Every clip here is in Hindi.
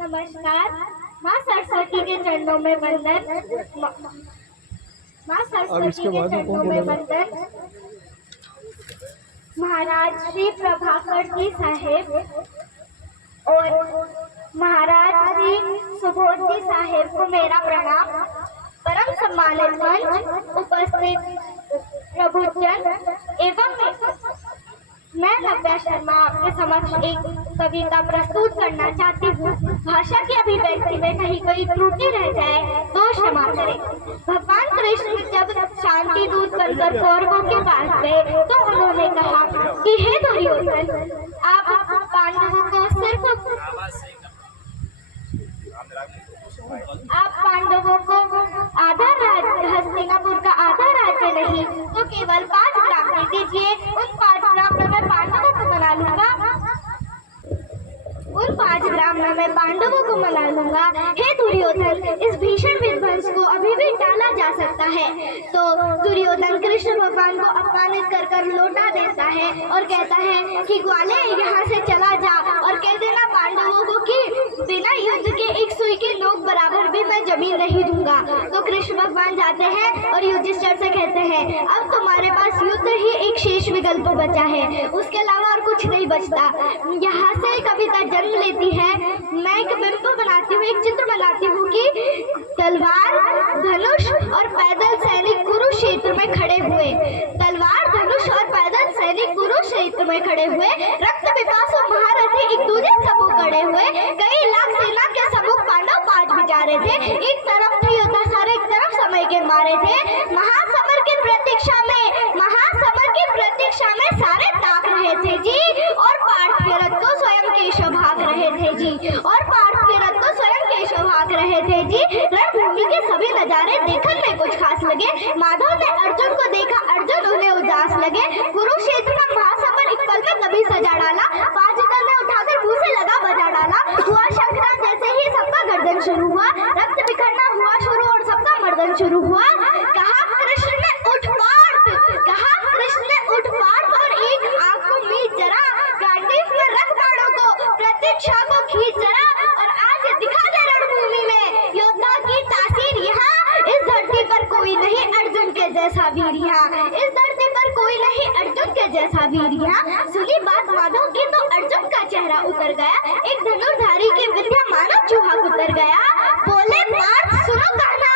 नमस्कार। माँ सरस्वती के चरणों में वंदन। माँ सरस्वती के चरणों में वंदन। महाराज श्री प्रभाकर जी साहेब और महाराज श्री सुबोध जी साहेब को मेरा प्रणाम। परम सम्मानित मंच, उपस्थित प्रबुद्धजन एवं मैं नव्या शर्मा आपके समक्ष एक कविता प्रस्तुत करना चाहती हूँ। भाषा की अभिव्यक्ति में कहीं कोई त्रुटि रह जाए तो क्षमा करें। भगवान कृष्ण जब शांति दूत बनकर कौरवों के पास गए तो उन्होंने कहा कि हे दुर्योधन, आप पांडवों को आधा राज्य, हस्तिनापुर का आधा राज्य नहीं तो केवल 5 ग्राम दे दीजिए। उन 5 ग्राम में मैं पांडवों को मना लूंगा। उन 5 ग्राम में मैं पांडवों को मना लूंगा। हे दुर्योधन, इस भीषण विध्वंस को अभी भी टाला जा सकता है। तो दुर्योधन कृष्ण भगवान को अपमानित कर लौटा देता है और कहता है कि ग्वाले यहाँ से चला जा और कह देना पांडवों को कि बिना युद्ध के एक सुई की नोक बराबर भी मैं जमीन नहीं दूंगा। तो कृष्ण भगवान जाते हैं और युधिष्ठिर से कहते हैं अब तुम्हारे पास युद्ध ही एक शेष विकल्प बचा है, उसके अलावा और कुछ नहीं बचता। यहाँ से कविता जन्म लेती है। मैं एक बिंब बनाती हूँ, एक चित्र बनाती हूँ कि तलवार, धनुष और पैदल सैनिक कुरुक्षेत्र में खड़े हुए। तलवार, धनुष और पैदल सैनिक कुरुक्षेत्र में खड़े हुए। रक्त पिपासु महारथी एक दूजे सबूक खड़े हुए। कई लाख सेना के सबूक पांडव 5 बिचारे थे। एक तरफ थे योद्धा सारे, एक तरफ समय के मारे थे। महासमर की प्रतीक्षा में सारे ताक रहे थे जी, और पार्थ के रथ को स्वयं केशव भाग रहे थे जी, और पार्थ के रथ को स्वयं केशव भाग रहे थे जी। रणभूमि के सभी नजारे देखने में कुछ खास लगे। माधव ने अर्जुन को देखा, अर्जुन उन्हें उदास लगे। कुरुक्षेत्र का महासमर एक पल में कभी सजा डाला। 5 दल ने उठाकर मुंह से लगा बजा डाला। हुआ शंखनाद, जैसे ही सबका गर्दन शुरू हुआ। रक्त बिखरना हुआ शुरू और सबका मर्दन शुरू हुआ। कहा कृष्ण ने उठ पार्थ, कहा कृष्ण ने उठ पार्थ और एक आंख को मीच जरा। गांडीव में रख बाणों को, प्रतीक्षा को खींच जरा, और आज दिखा दे रणभूमि में योद्धा की तासीर। यहाँ इस धरती पर कोई नहीं अर्जुन के जैसा वीर। यहाँ इस धरती पर कोई नहीं अर्जुन के जैसा वीर। यहाँ सुनी बात माधव की तो अर्जुन का चेहरा उतर गया। एक धनुर्धारी की विद्या मानव चूहा उतर गया। बोले पार्थ सुनो गाना,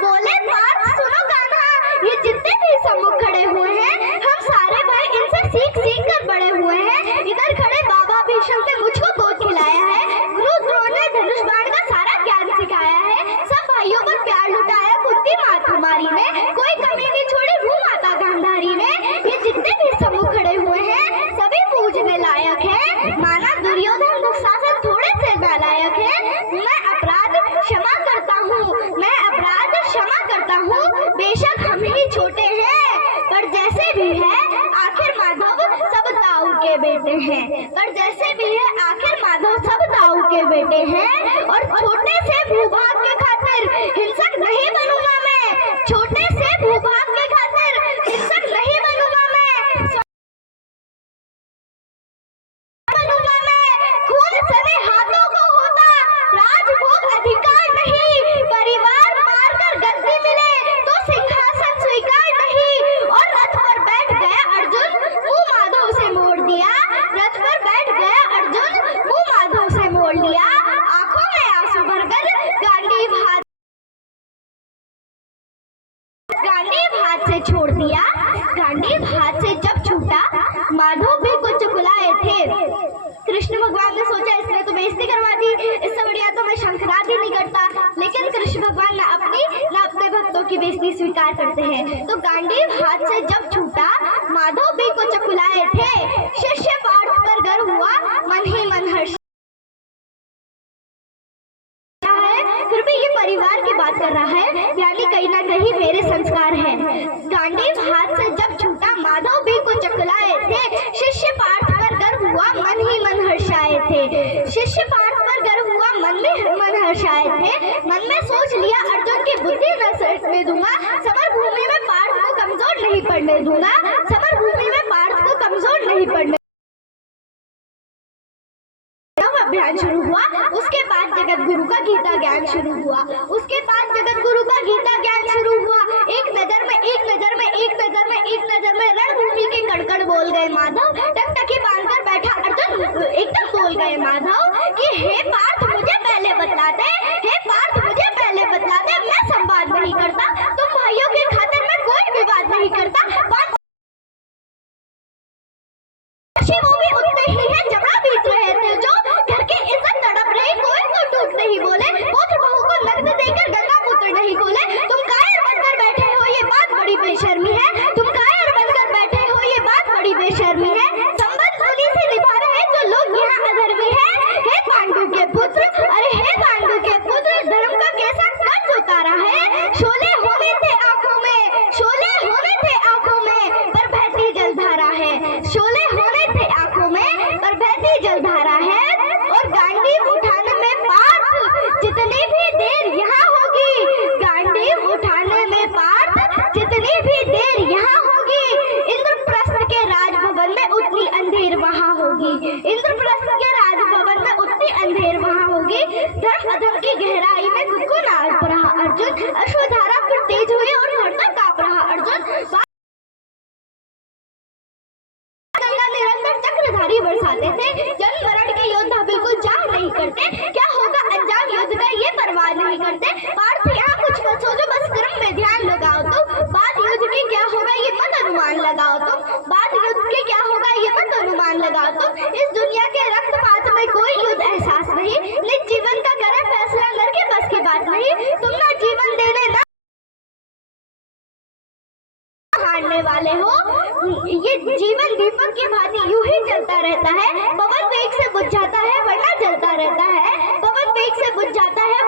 बोले पार्थ सुनो गाना। ये जितने भी सम्मुख खड़े हुए हैं, हम सारे भाई इनसे सीख कर बड़े हुए हैं। इधर खड़े बाबा भीष्म ने मुझको दूध खिलाया है। गुरु द्रोण ने धनुष बाण का सारा ज्ञान सिखाया है। सब भाइयों पर प्यार लुटाया कुंती माता हमारी ने, कोई कमी नहीं छोड़ी भू माता गांधारी ने। ये जितने भी सम्मुख खड़े हुए हैं सभी पूजने लायक है। माना दुर्योधन दुशासन थोड़े से नालायक है। मैं अपराध क्षमा करता हूँ, मैं अपराध क्षमा करता हूँ। बेशक हम ही छोटे हैं पर जैसे भी है आखिर माधव सब दाऊ के बेटे हैं। पर जैसे भी है आखिर माधव सब दाऊ के बेटे हैं। और छोटे से भूभाग के खातिर हिंसक नहीं बनूंगा मैं। छोटे से भूभाग के खातिर हिंसक नहीं बनूंगा मैं। खून सने हाथों को होता राजभोग अधिकार नहीं। परिवार मारकर गद्दी मिले तो सिंहासन स्वीकार नहीं। और रथ पर बैठ गया अर्जुन, मुंह माधव से मोड़ दिया। रथ पर बैठ गया अर्जुन, मुंह माधव से मोड़ लिया। आंखों में आंसू भरकर गांडीव हाथ से छोड़ दिया। गांडीव हाथ से जब छूटा माधव भी कुछ चुकलाए थे। कृष्ण भगवान ने सोचा इसने तो बेइज्जती करवा दी, इससे बढ़िया तो मैं शंखनाद ही नहीं करता। लेकिन कृष्ण भगवान ना अपने भक्तों की बेइज्जती स्वीकार करते हैं। तो गांडीव हाथ से जब छूटा माधव भी कुछ चुकलाए थे। शिष्य पार्थ पर गर्व हुआ, मन ही मन हर्ष। फिर भी ये परिवार की बात कर रहा है, यानी कहीं ना कहीं मेरे संस्कार हैं। गांडीव हाथ से जब छूटा माधव भी को चकलाए थे। शिष्य पार्थ पर गर्व हुआ, मन ही मन हर्षाए थे। शिष्य पार्थ पर गर्व हुआ, मन में मन हर्षाए थे। मन में सोच लिया अर्जुन की बुद्धि न सटने दूंगा। समर भूमि में पार्थ को कमजोर नहीं पड़ने दूंगा। समर भूमि में पार्थ को कमजोर नहीं पड़ने माधव अभियान शुरू हुआ। उसके बाद जगत गुरु का गीता ज्ञान शुरू हुआ। उसके बाद जगत गुरु का गीता ज्ञान शुरू हुआ। एक नजर में रणभूमि के कड़कड़ बोल गए माधव। टकटकी बांधकर बैठा अर्जुन एकदम बोल गए माधव कि हे पार्थ मुझे पहले बतला दे, हे पार्थ मुझे पहले बतला दे। मैं संवाद नहीं करता, तुम भाइयों के खातिर मैं कोई विवाद नहीं करता। वो भी उतने ही है जबड़ा बीत रहे थे जो घर की इज्जत तड़प रही, कोई तो टूट नहीं बोले। पुत्र बहू को नग्न देकर गंगा पुत्र नहीं खोले। तुम कायर बनकर बैठे हो, ये बात बड़ी बेशर्मी है। तुम कायर बनकर बैठे हो, ये बात बड़ी बेशर्मी है। संबंध होली से निभा रहे जो लोग यहाँ अधर्मी है। हे पांडु के पुत्र, अरे हे पांडु के पुत्र, धर्म का कैसा कर्ज उतारा है। शोले होने थे आंखों में, शोले होने थे आंखों में, पर बहती जलधारा है। शोले होने थे आंखों में, पर बहती जलधारा है। और गांडीव उठाने में पार्थ जितनी भी देर यहाँ होगी, गांडीव उठाने में पार्थ जितनी भी देर यहाँ होगी, इंद्रप्रस्थ के राजभवन में उतनी अंधेर वहाँ होगी। इंद्रप्रस्थ के राजभवन में उतनी अंधेर वहाँ होगी। धर्म अधर्म की गहराई में खुद को नाप रहा अर्जुन। अश्वधारा फिर तेज हुई और घर तक कांप रहा अर्जुन। निरंतर चक्रधारी बरसाते थे। जन्म मरण के योद्धा बिल्कुल चाह नहीं करते, क्या होगा अंजाम युद्ध का ये परवाह नहीं करते। पार्थ यहाँ कुछ मत सोचो, बस कर्म में ध्यान लगाओ तुम। बात युद्ध की क्या होगा ये मत अनुमान लगाओ तुम। बात युद्ध की क्या होगा ये मत अनुमान लगाओ तुम। इस दुनिया के रक्तपात में कोई युद्ध एहसास नहीं, निज जीवन का करे फैसला नर के बस की बात नहीं। तुम ना जीवन देने ना हारने वाले हो। ये जीवन दीपक की भांति यूं ही चलता रहता है। पवन वेग से बुझ जाता है वरना जलता रहता है। पवन वेग से बुझ जाता है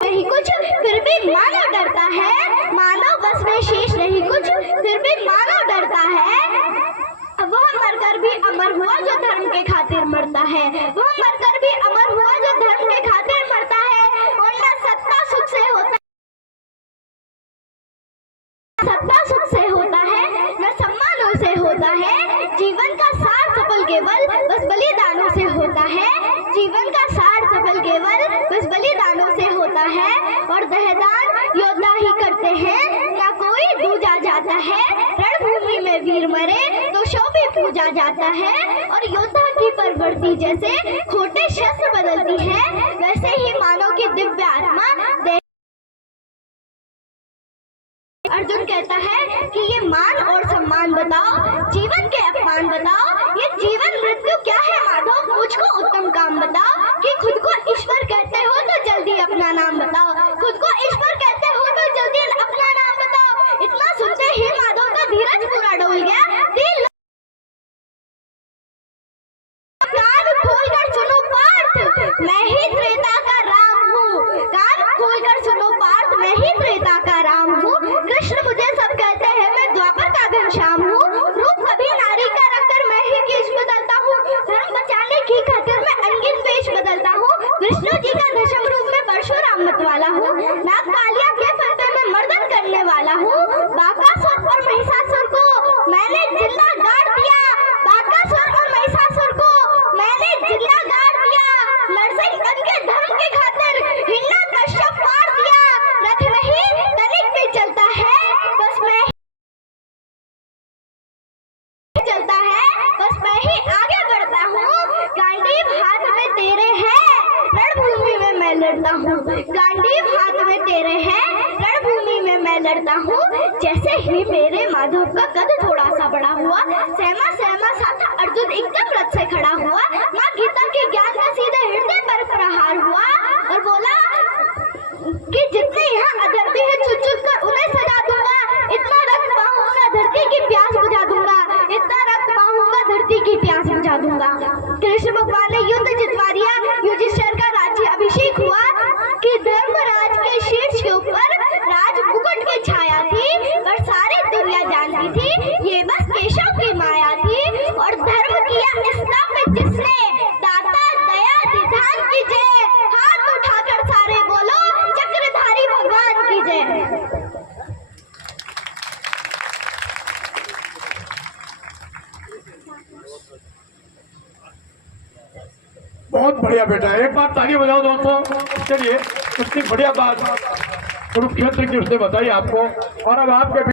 नहीं कुछ, फिर भी मानव डरता है। मानव बस में शेष नहीं कुछ, फिर भी मानव डरता है। वह मरकर भी अमर हुआ जो धर्म के खातिर मरता है। वह मरकर भी अमर हुआ जो धर्म के खातिर मरता है। और न सत्ता सुख से होता, सत्ता सुख से होता है, न सम्मानों से होता है। जीवन का सार सफल केवल बस बलिदानों से होता है। जीवन का सार सफल केवल बस बलिदानों से होता है। और दहदान योद्धा ही करते हैं, क्या कोई दूजा जाता है। रणभूमि में वीर मरे तो शव भी पूजा जाता है। और योद्धा की परवर्ती जैसे खोटे शस्त्र बदलती है, वैसे ही मानव की दिव्य आत्मा। अर्जुन कहता है कि ये मान और सम्मान बताओ, जीवन के अपमान बताओ। ये जीवन मृत्यु क्या है माधव, मुझको उत्तम काम बताओ। कि खुद को ईश्वर कहते हो तो जल्दी अपना नाम बताओ। खुद को ईश्वर कहते हो तो जल्दी अपना नाम बताओ। इतना सुनते ही माधव का धीरज पूरा डोल गया। दिल कान खोलकर सुनो पार्थ, मैं ही त्रेता का राम हूँ। कान खोलकर सुनो पार्थ, मैं ही त्रेता का राम हूँ। कृष्ण मुझे सब कहते हैं, मैं द्वापर का घनश्याम हूँ। रूप कभी नारी का रखकर मैं ही केश बदलता हूँ। धर्म बचाने की खातिर मैं अनगिन वेश बदलता हूँ। विष्णु जी का दशम रूप में परशुराम मत वाला हूँ। नाग कालिया के फंदे में मर्दन करने वाला हूँ। बाकासुर और महिषासुर को मैंने जिंदा गाड़ दिया। बाकासुर और महिषासुर को मैंने जिंदा गाड़ दिया। नरसिंह बन के धर्म के खातिर हिन्ना कश्यप मार दिया। रथ नहीं तनिक पे चलता है, बस मैं चलता है, बस मैं ही आगे बढ़ता हूँ। गांडीव हाथ में तेरे है, रणभूमि में मैं लड़ता हूँ। गांडीव हाथ में तेरे है, रणभूमि में मैं लड़ता हूँ। जैसे ही मेरे माधव का कद थोड़ा सा बड़ा हुआ, सहमा सहमा सा था अर्जुन एकदम रथ से खड़ा हुआ। माँ गीता के ज्ञान का सीधे हृदय पर प्रहार हुआ और बोला कि जितने यहाँ अधर्मी है चुन चुन कर उन्हें सजा दूंगा। इतना रक्त बहाऊंगा धरती की प्यास बुझा दूंगा। इतना रक्त बहाऊंगा धरती की प्यास बुझा दूंगा। कृष्ण भगवान ने युद्ध जितवा दिया। युधिष्ठिर का राज्य अभिषेक हुआ कि धर्मराज के शीर्ष के ऊपर राज मुकुट की छाया थी, पर सारी दुनिया जानती थी ये बस केशव की माया थी। और धर्म किया स्थापित जिसने, दाता दया निधान की जय। हाथ उठाकर सारे बोलो चक्रधारी भगवान की जय। बहुत बढ़िया बेटा, एक बार ताली बजाओ दोस्तों। चलिए, कितनी बढ़िया बात कुरुक्षेत्र की उसने बताई आपको। और अब आपके